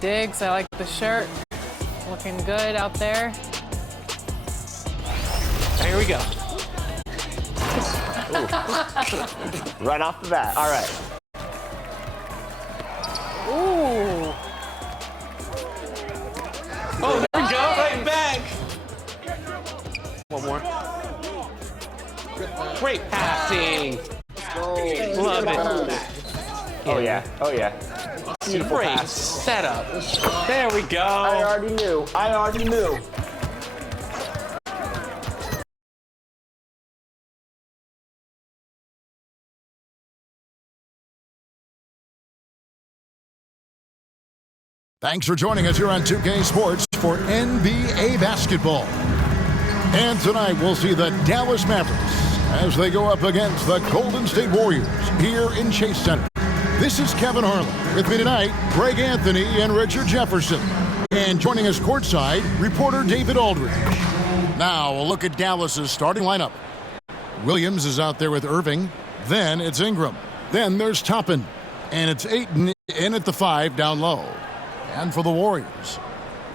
Diggs, I like the shirt. Looking good out there. Here we go. Right off the bat. All right. Ooh. Oh, there we go. Right back. One more. Great passing. Love it. Oh, yeah. Oh, yeah. Beautiful Great pass. setup. There we go. I already knew. I already knew. Thanks for joining us here on 2K Sports for NBA basketball. And tonight we'll see the Dallas Mavericks as they go up against the Golden State Warriors here in Chase Center. This is Kevin Harlan. With me tonight, Greg Anthony and Richard Jefferson. And joining us courtside, reporter David Aldridge. Now a look at Dallas's starting lineup. Williams is out there with Irving. Then it's Ingram. Then there's Toppin. And it's Ayton in at the 5 down low. And for the Warriors,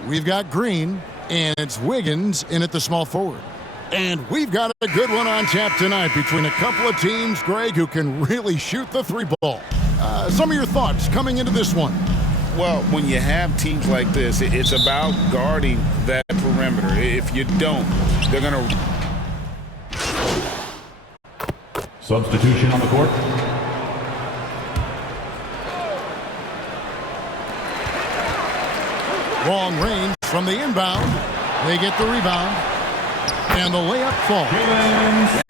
we've got Green, and it's Wiggins in at the small forward. And we've got a good one on tap tonight between a couple of teams, Greg, who can really shoot the three ball. Some of your thoughts coming into this one. Well, when you have teams like this, it's about guarding that perimeter. If you don't, they're going to... Substitution on the court. Long range from the inbound. They get the rebound. And the layup falls.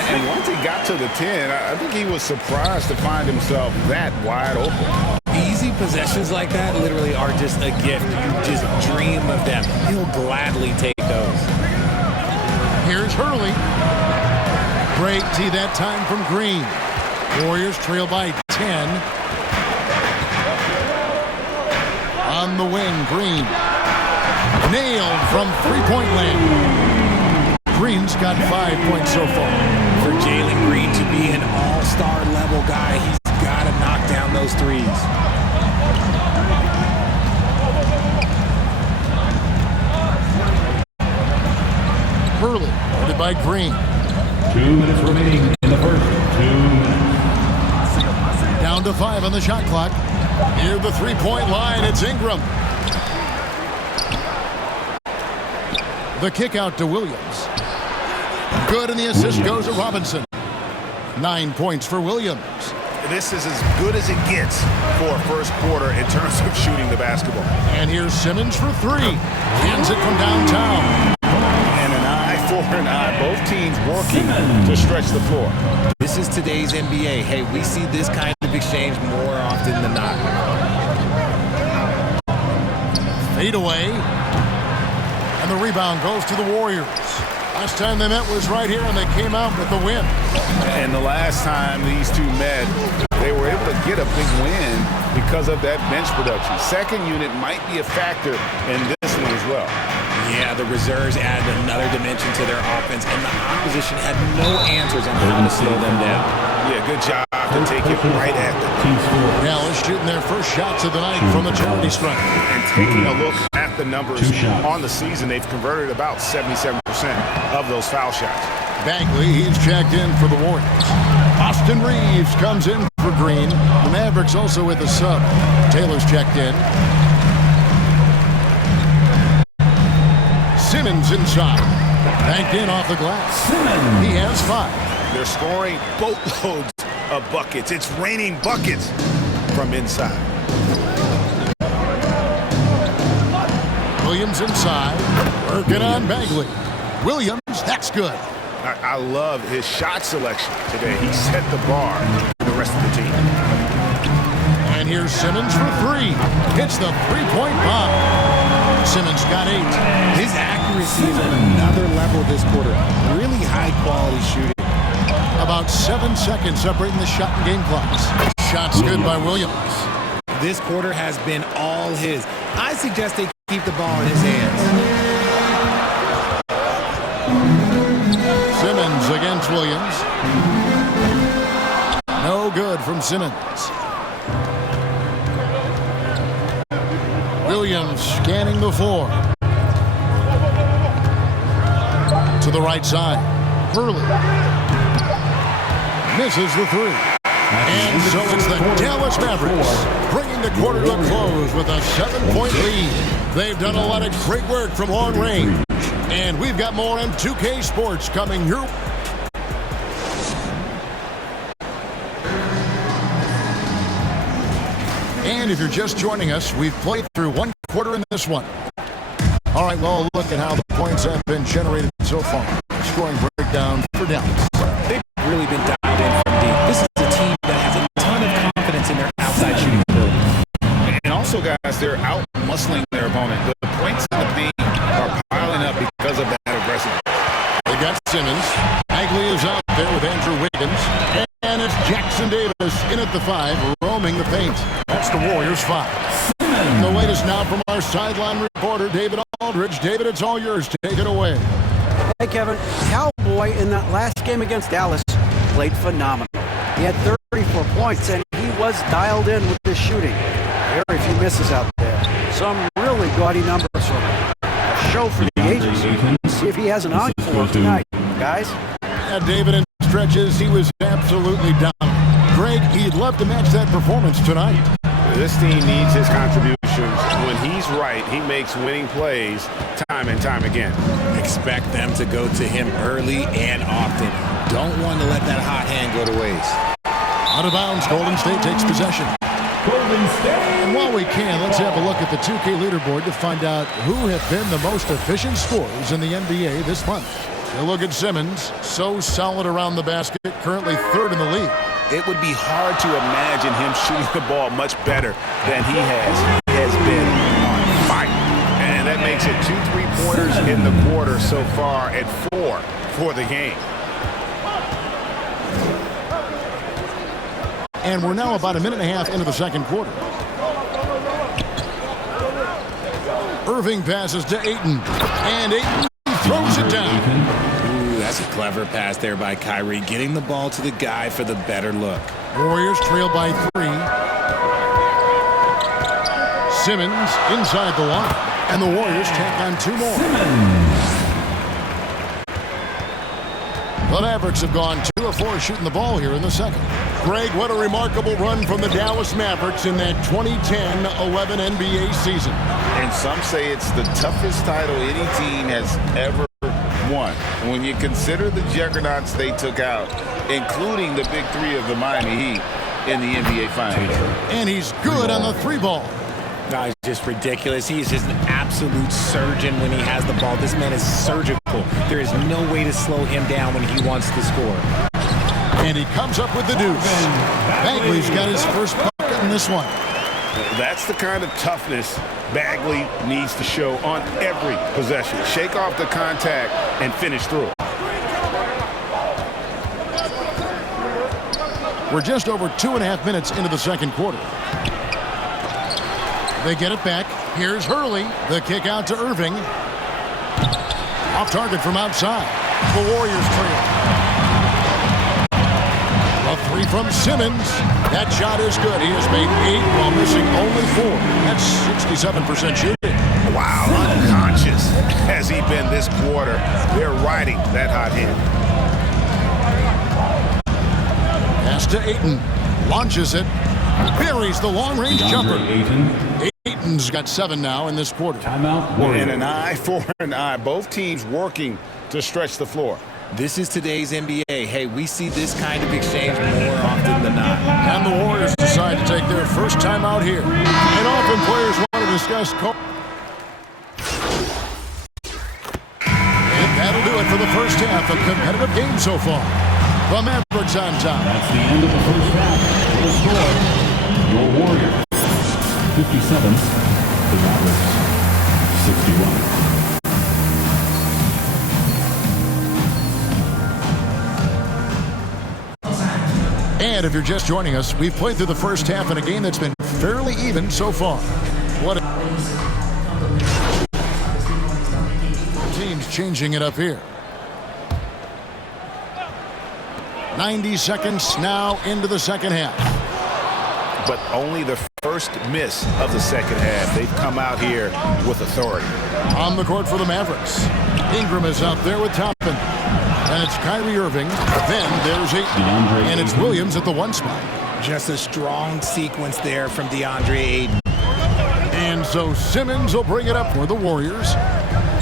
And once he got to the 10, I think he was surprised to find himself that wide open. Easy possessions like that literally are just a gift. You just dream of them. He'll gladly take those. Here's Hurley. Great tee that time from Green. Warriors trail by 10. On the wing, Green. Nailed from three-point land. Green's got 5 points so far. For Jalen Green to be an all-star level guy, he's got to knock down those threes. Hurley, guarded by Green. 2 minutes remaining in the first. 2 minutes. Down to 5 on the shot clock. Near the three-point line, it's Ingram. The kick out to Williams. Good, and the assist goes to Robinson. 9 points for Williams. This is as good as it gets for a first quarter in terms of shooting the basketball. And here's Simmons for 3. Hands it from downtown. And an eye for an eye. Both teams working to stretch the floor. This is today's NBA. Hey, we see this kind of exchange more often than not. Fade away. And the rebound goes to the Warriors. Last time they met was right here, and they came out with the win. And the last time these two met, they were able to get a big win because of that bench production. Second unit might be a factor in this one as well. Yeah, the reserves added another dimension to their offense, and the opposition had no answers on how to slow them down. Yeah, good job to take it right at them. Dallas shooting their first shots of the night from the charity stripe. And taking a look at the numbers on the season, they've converted about 77% of those foul shots. Bagley, he's checked in for the Warriors. Austin Reeves comes in for Green. The Mavericks also with a sub. Taylor's checked in. Simmons inside. Banked in off the glass. He has 5. They're scoring boatloads of buckets. It's raining buckets from inside. Williams inside. Working on Bagley. Williams, that's good. I love his shot selection today. He set the bar for the rest of the team. And here's Simmons for 3. Hits the three-point bomb. Simmons got 8. His accuracy is at another level this quarter. Really high-quality shooting. About 7 seconds separating the shot and game clocks. Shot's good by Williams. This quarter has been all his. I suggest they keep the ball in his hands. Simmons against Williams. No good from Simmons. Williams scanning the floor. To the right side. Hurley. Misses the three. And so it's the Dallas Mavericks bringing the quarter to a close with a 7-point lead. They've done a lot of great work from long range. And we've got more on 2K Sports coming your way. And if you're just joining us, we've played through one quarter in this one. All right, well, look at how the points have been generated so far. Scoring breakdown for Dallas. They've really been dialed in from deep. This is a team that has a ton of confidence in their outside shooting ability. And also, guys, they're out-muscling their opponent. The points in the paint are piling up because of that aggressiveness. They got Simmons. Bagley is out there with Andrew Wiggins. And it's Jackson Davis in at the 5, roaming the paint. That's the Warriors 5. The latest now from our sideline reporter, David Aldridge. David, it's all yours. Take it away. Hey, Kevin. Cowboy in that last game against Dallas played phenomenal. He had 34 points, and he was dialed in with his shooting. Very few misses out there. Some really gaudy numbers from him. A show for the agency. See if he has an encore tonight, guys. David, in stretches, he was absolutely dominant. Greg, he'd love to match that performance tonight. This team needs his contributions. When he's right, he makes winning plays time and time again. Expect them to go to him early and often. Don't want to let that hot hand go to waste. Out of bounds, Golden State takes possession. Golden State. And while we can, let's have a look at the 2K leaderboard to find out who have been the most efficient scorers in the NBA this month. A look at Simmons, so solid around the basket, currently 3rd in the league. It would be hard to imagine him shooting the ball much better than he has. He has been on fire. And that makes it 2 3-pointers in the quarter so far at 4 for the game. And we're now about a minute and a half into the second quarter. Irving passes to Ayton. And Ayton throws it down. Ooh, that's a clever pass there by Kyrie, getting the ball to the guy for the better look. Warriors trail by 3. Simmons inside the line. And the Warriors tack on 2 more. The Mavericks have gone 2 of 4 shooting the ball here in the second. Greg, what a remarkable run from the Dallas Mavericks in that 2010-11 NBA season. And some say it's the toughest title any team has ever won. When you consider the juggernauts they took out, including the big 3 of the Miami Heat in the NBA Finals. And he's good on the 3-ball. No, he's just ridiculous. He is just an absolute surgeon when he has the ball. This man is surgical. There is no way to slow him down when he wants to score. And he comes up with the deuce. Bagley's got his first bucket in this one. That's the kind of toughness Bagley needs to show on every possession. Shake off the contact and finish through. We're just over 2.5 minutes into the second quarter. They get it back. Here's Hurley. The kick out to Irving. Off target from outside. The Warriors trail. A 3 from Simmons. That shot is good. He has made 8 while missing only 4. That's 67% shooting. Wow, unconscious has he been this quarter. They're riding that hot hand. Pass to Ayton. Launches it. Buries the long-range jumper. Ayton's got 7 now in this quarter. Timeout. And an eye for an eye. Both teams working to stretch the floor. This is today's NBA. Hey, we see this kind of exchange more often than not. And the Warriors decide to take their first time out here. And often players want to discuss. And that'll do it for the first half of competitive game so far. The Mavericks on top. That's the end of the first half. The score, your Warriors 57, the Mavericks 61. And if you're just joining us, we've played through the first half in a game that's been fairly even so far. What teams changing it up here. 90 seconds now into the second half. But only the first miss of the second half. They've come out here with authority. On the court for the Mavericks, Ingram is out there with Toppin. And it's Kyrie Irving. Then there's Ayton. And it's Williams at the 1 spot. Just a strong sequence there from DeAndre Ayton. And so Simmons will bring it up for the Warriors.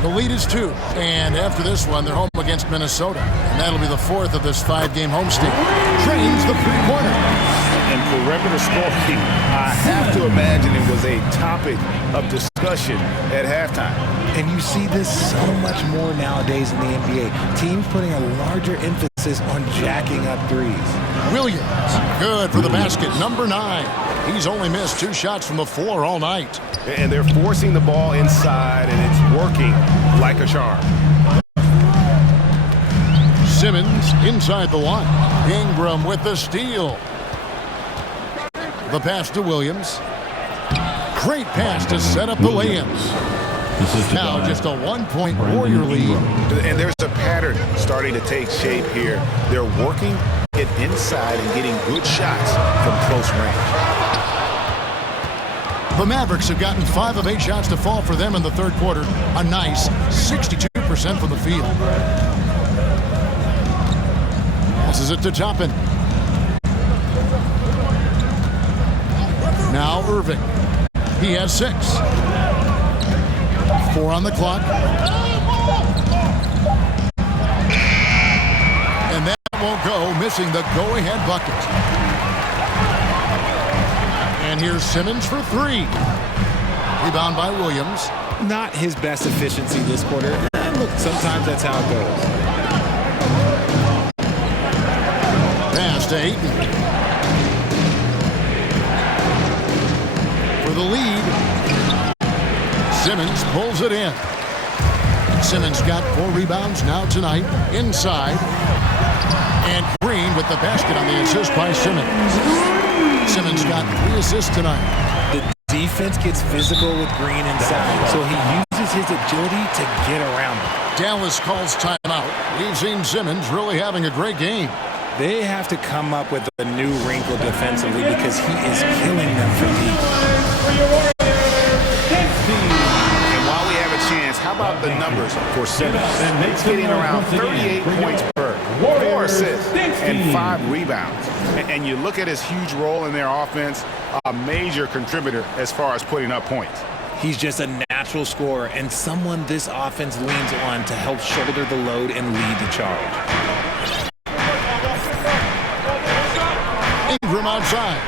The lead is 2. And after this one, they're home against Minnesota. And that'll be the 4th of this 5-game homestand. Drains the 3-pointer. And perimeter scoring, I have to imagine it was a topic of discussion at halftime. And you see this so much more nowadays in the NBA. Teams putting a larger emphasis on jacking up threes. Williams, good for the basket, number 9. He's only missed 2 shots from the floor all night. And they're forcing the ball inside, and it's working like a charm. Simmons inside the line. Ingram with the steal. The pass to Williams. Great pass to set up the lay-ins. Now just a 1-point Warrior lead. And there's a pattern starting to take shape here. They're working it inside and getting good shots from close range. The Mavericks have gotten 5 of 8 shots to fall for them in the 3rd quarter. A nice 62% from the field. Passes it to Toppin. Now Irving. He has 6. 4 on the clock. And that won't go, missing the go-ahead bucket. And here's Simmons for 3. Rebound by Williams. Not his best efficiency this quarter. Look, sometimes that's how it goes. Pass to Ayton. For the lead. Simmons pulls it in. Simmons got 4 rebounds now tonight. Inside. And Green with the basket on the assist by Simmons. Simmons got 3 assists tonight. The defense gets physical with Green inside, so he uses his agility to get around them. Dallas calls timeout. We've seen Simmons really having a great game. They have to come up with a new wrinkle defensively because he is killing them from deep. And while we have a chance, how about the numbers for Simmons? He's getting around 38 points per, 4 assists, and 5 rebounds. And you look at his huge role in their offense, a major contributor as far as putting up points. He's just a natural scorer and someone this offense leans on to help shoulder the load and lead the charge. Ingram outside.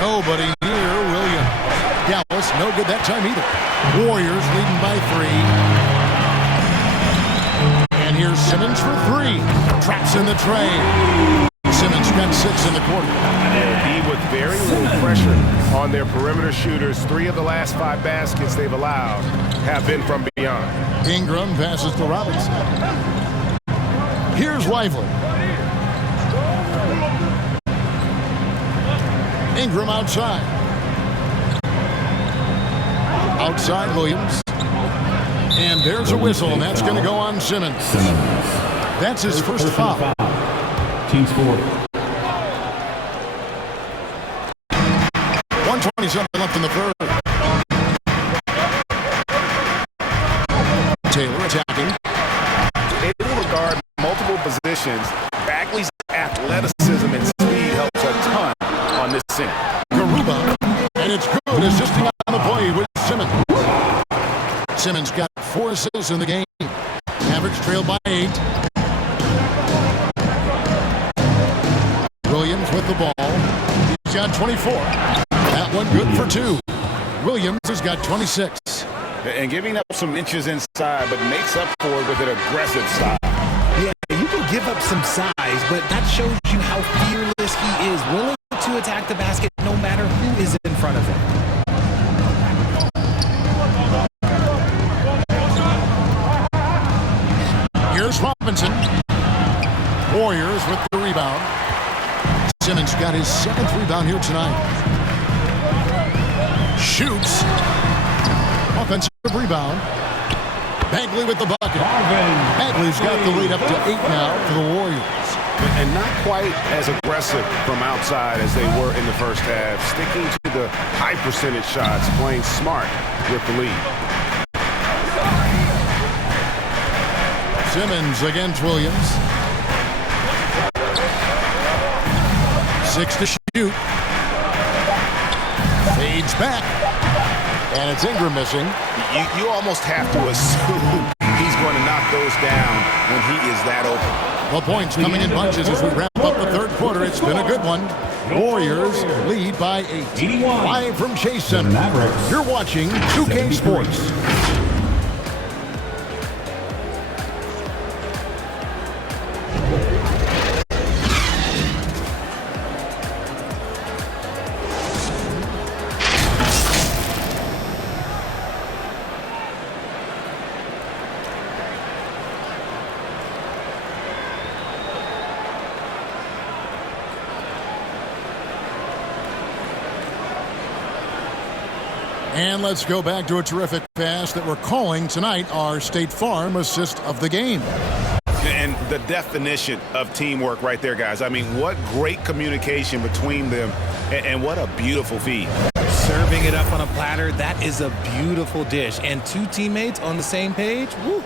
Nobody near Williams. Dallas, no good that time either. Warriors leading by 3. And here's Simmons for 3. Traps in the tray. Simmons got 6 in the quarter. He with very little pressure on their perimeter shooters. 3 of the last 5 baskets they've allowed have been from beyond. Ingram passes to Robinson. Here's Lively. Ingram outside. Outside Williams. And there's a whistle, and that's going to go on Simmons. That's his first foul. Team score. 1:27 left in the 3rd. Taylor attacking. Able to guard multiple positions. Bagley's athleticism and speed helps a ton on this end. Garuba, and it's good, assisting on the play with Simmons. Simmons got 4 assists in the game. Mavericks trailed by 8. Williams with the ball. He's got 24. That one good for 2. Williams has got 26. And giving up some inches inside, but makes up for it with an aggressive style. Yeah, you can give up some size, but that shows you how fearless he is, willing to attack the basket no matter who is in front of him. Here's Robinson. Warriors with the rebound. Simmons got his 7th rebound here tonight. Shoots. Offensive rebound. Bagley with the bucket. Bagley's got the lead up to 8 now for the Warriors. and not quite as aggressive from outside as they were in the first half, sticking to the high percentage shots, playing smart with the lead. Simmons against Williams. 6 to shoot. Fades back. And it's Ingram missing. You almost have to assume he's going to knock those down when he is that open. Well, points coming in bunches as we wrap up the third quarter. It's been a good one. Warriors lead by 8. Live from Chase Center. You're watching 2K Sports. And let's go back to a terrific pass that we're calling tonight our State Farm assist of the game. And the definition of teamwork right there, guys. I mean, what great communication between them, and what a beautiful feed. Serving it up on a platter, that is a beautiful dish. And two teammates on the same page, woo.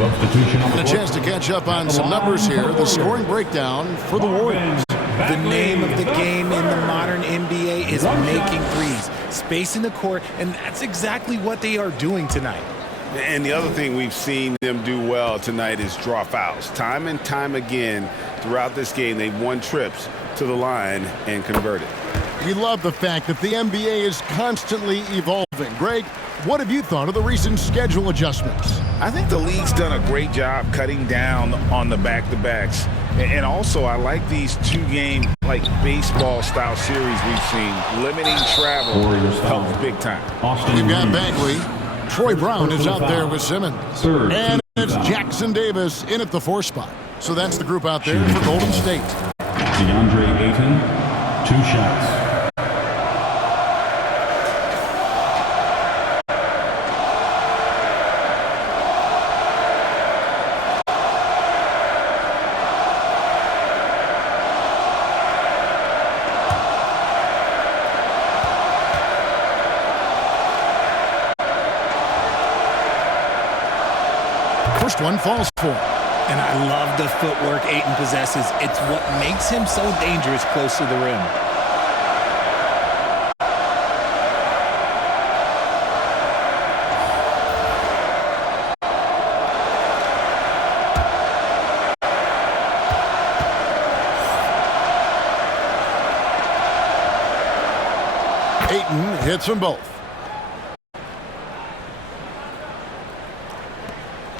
Substitution on And a chance to catch up on some numbers here. The scoring breakdown for the Warriors. The name of the game in the modern NBA is making threes, spacing the court, and that's exactly what they are doing tonight. And the other thing we've seen them do well tonight is draw fouls. Time and time again throughout this game, they've won trips to the line and converted. We love the fact that the NBA is constantly evolving. Greg, what have you thought of the recent schedule adjustments? I think the league's done a great job cutting down on the back-to-backs. And also, I like these two-game, like, baseball-style series we've seen. Limiting travel helps big time. We've got Bagley. Troy Brown is out there with Simmons. And it's Jackson Davis in at the 4 spot. So that's the group out there for Golden State. DeAndre Ayton, 2 shots. First one falls for. And I love the footwork Ayton possesses. It's what makes him so dangerous close to the rim. Ayton hits them both.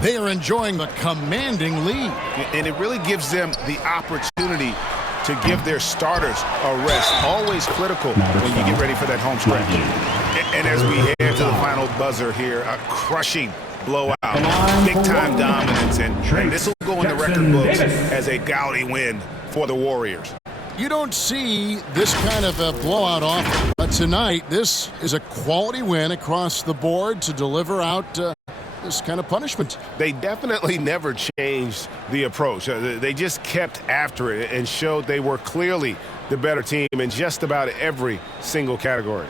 They are enjoying the commanding lead. And it really gives them the opportunity to give their starters a rest. Always critical when you get ready for that home stretch. And as we head to the final buzzer here, a crushing blowout, big-time dominance, and this will go in the record books as a gaudy win for the Warriors. You don't see this kind of a blowout often, but tonight this is a quality win across the board to deliver out this kind of punishment. They definitely never changed the approach. They just kept after it and showed they were clearly the better team in just about every single category.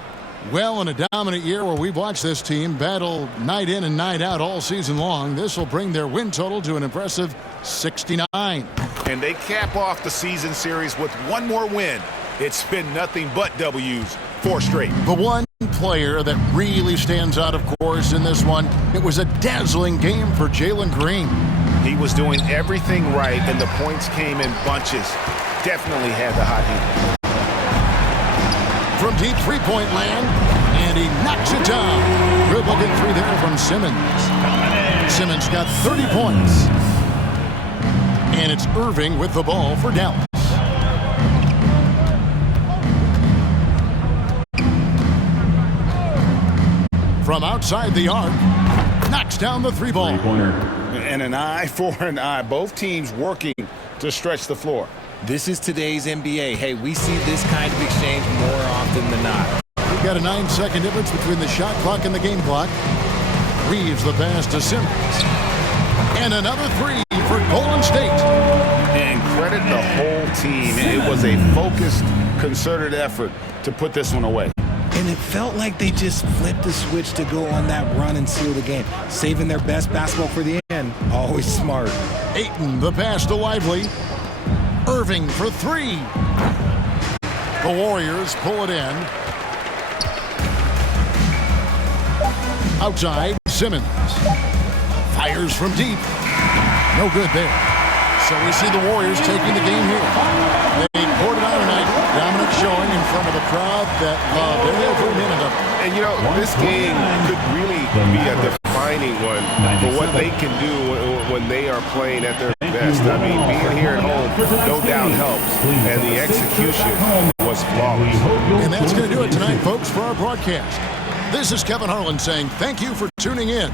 Well, in a dominant year where we've watched this team battle night in and night out all season long, this will bring their win total to an impressive 69. And they cap off the season series with one more win. It's been nothing but W's, 4 straight. The one player that really stands out, of course, in this one, it was a dazzling game for Jalen Green. He was doing everything right, and the points came in bunches. Definitely had the hot hand. From deep three-point land, and he knocks it down. Good looking three there from Simmons. Simmons got 30 points. And it's Irving with the ball for Dallas. From outside the arc, knocks down the 3-ball. And an eye for an eye. Both teams working to stretch the floor. This is today's NBA. Hey, we see this kind of exchange more often than not. We've got a 9-second difference between the shot clock and the game clock. Reeves the pass to Simmons. And another three for Golden State. And credit the whole team. It was a focused, concerted effort to put this one away. And it felt like they just flipped the switch to go on that run and seal the game. Saving their best basketball for the end. Always smart. Ayton, the pass to Lively. Irving for three. The Warriors pull it in. Outside, Simmons. Fires from deep. No good there. So we see the Warriors taking the game here. They poured it on tonight. Dominant showing in front of a crowd that loved every minute of it. And, you know, this game could really be a defining one for what they can do when they are playing at their best. I mean, being here at home, no doubt helps. And the execution was flawless. And that's going to do it tonight, folks, for our broadcast. This is Kevin Harlan saying thank you for tuning in.